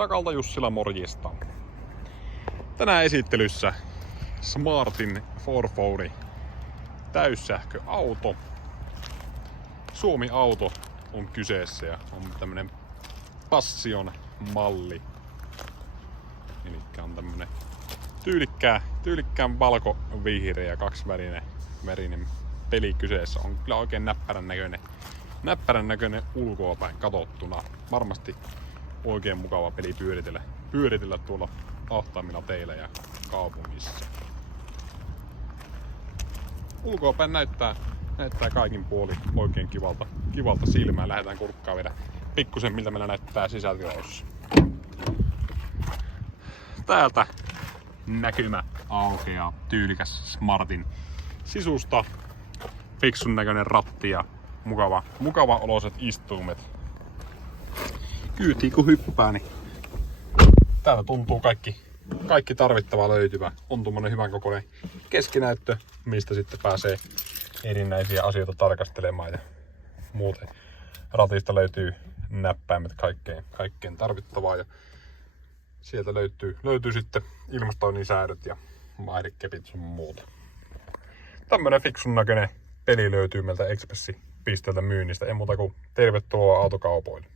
Sakalta Jussila morjesta. Tänään esittelyssä Smartin Forefone täyssähköauto. Suomi-auto on kyseessä ja on tämmönen Passion malli. Elikkä on tämmönen tyylikkään valko-vihreä kaksivärinen peli kyseessä. On kyllä oikein näppärän näköinen ulkoapäin katsottuna. Varmasti oikein mukava peli pyöritellä tuolla ahtaamilla teillä ja kaupungissa. Ulkoapäin näyttää kaikin puolin oikein kivalta silmään. Lähdetään kurkkaan vielä pikkusen miltä meillä näyttää sisätiloissa. Täältä näkymä aukeaa tyylikäs Smartin sisusta. Fiksun näköinen ratti ja mukava oloiset istuimet. Kyytiin kun hyppää, niin täällä tuntuu kaikki tarvittava löytyvä. On tuommoinen hyvän kokoinen keskinäyttö, mistä sitten pääsee erinäisiä asioita tarkastelemaan ja muuten ratista löytyy näppäimet kaikkeen tarvittavaa ja sieltä löytyy sitten ilmastoinnin säädöt ja vaihdekepit sun muuta. Tämmönen fiksun näköinen peli löytyy meiltä Expressi-pisteeltä myynnistä. Ei muuta kuin tervetuloa autokaupoille.